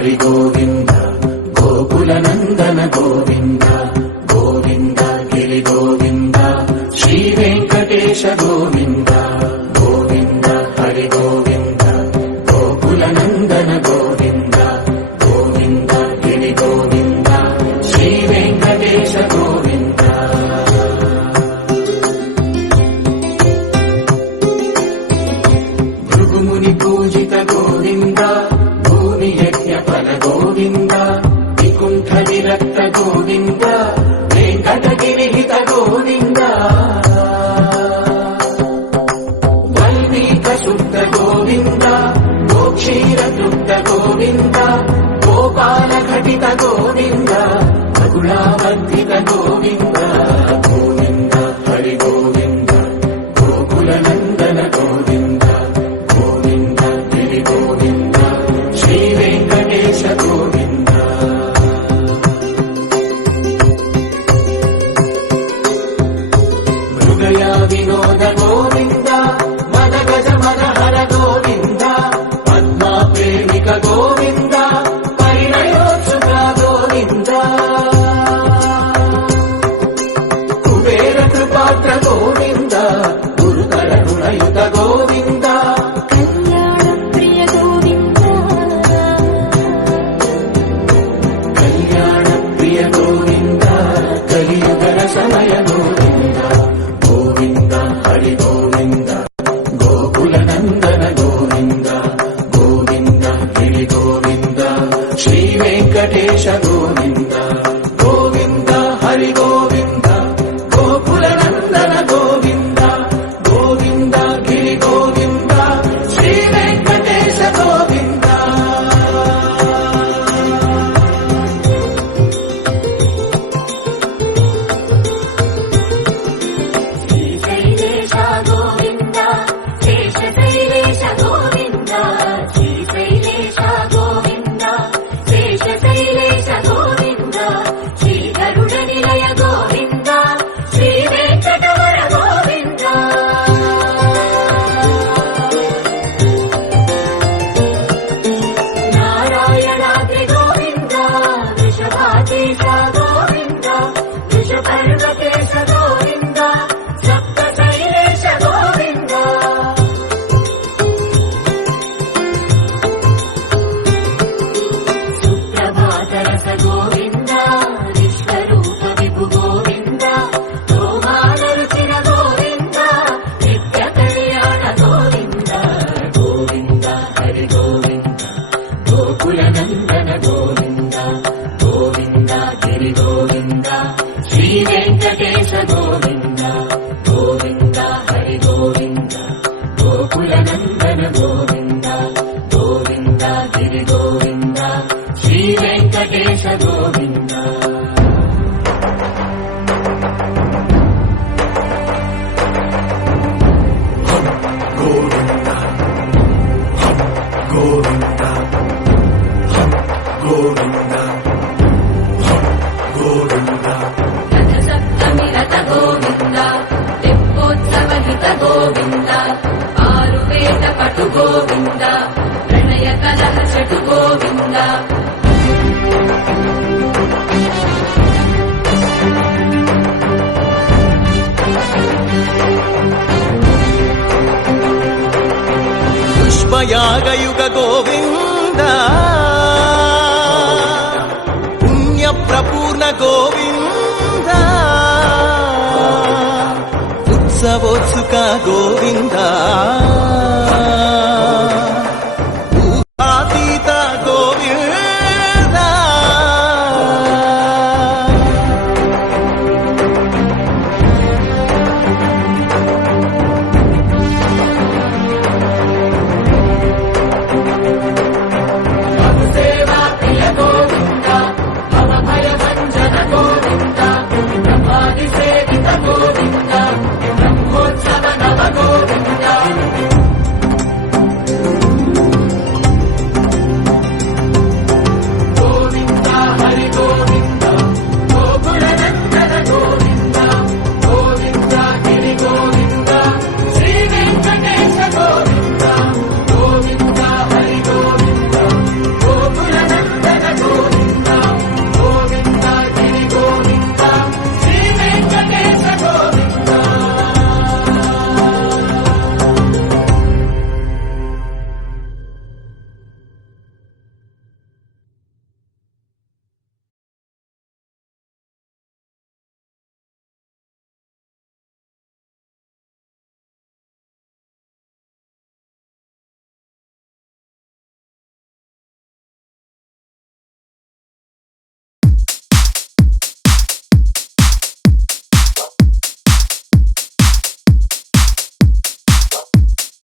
హరి గోవింద గోకుల నందన గోవింద గోవింద గిరి గోవింద శ్రీ వెంకటేశ గోవింద గోవింద హరి గోవింద గోకుల నందన గోవింద గోవింద గిరి గోవింద శ్రీ వెంకటేశ గోవింద భృగుముని పూజిత గోవింద భూమి యజ్ఞ ఫల గోవింద వికుంఠ విరక్త గోవింద వెంకటగిరిహిత గోవింద వల్మీక శుద్ధ గోవింద గోక్షీర తృప్త గోవింద గోపాల ఘటిత గోవింద గుణావర్ధిత గోవింద గోవింద హరి గోవింద గోకుల నందన గోవింద గోవింద గిరి గోవింద శ్రీ వెంకటేశ గోవింద హృదయ వినోద గోవింద మద గజ మనహర గోవింద పద్మా ప్రేమిక గోవింద పరిణయోత్సుక గోవింద కుబేర కృపాత్ర గోవింద గురుతర రుణయుత గోవింద కళ్యాణ ప్రియ గోవింద కలియుగ సమయ గోవింద గోవింద హరి గోవింద గోకుల నందన గోవింద గోవింద గిరి గోవింద శ్రీ వెంకటేశ గోవింద గోవింద హరి గోవింద గోకుల నందన గోవింద గోవింద గిరి గోవింద శ్రీ వెంకటేశ గోవింద శ్రీశైలేశ గోవింద శేషశైలేశ గోవింద శ్రీశైలేశ గోవింద శేషశైలేశ గోవింద శ్రీధరుడ నిలయ గోవింద శ్రీ వెంకటవర గోవింద నారాయణాద్రి గోవింద వృషభాకేశ గోవింద వృషపర్వకేశ గోవింద సప్తశైలేశ గోవింద సుప్రభాతరస గోవింద విశ్వరూప విభు గోవింద గోమానరుచిర గోవింద నిత్య కళ్యాణ గోవింద గోవింద హరి గోవింద గోకుల నందన గోవింద గోవింద గిరి గోవింద శ్రీ వెంకటేశ గోవింద గోవింద హరి గోవింద గోకుల నందన గోవింద గోవింద గిరి గోవింద శ్రీ వెంకటేశ గోవింద గోవింద గోవింద గోవింద గోవింద రథ సప్తమి రథ గోవింద తెప్పోత్సవహిత గోవింద ఆరువేద పటు గోవింద ప్రణయ కలహ చటు గోవింద పుష్పయాగయుగ గోవింద పుణ్య ప్రపూర్ణ గోవింద ఉత్సవోత్సుక గోవింద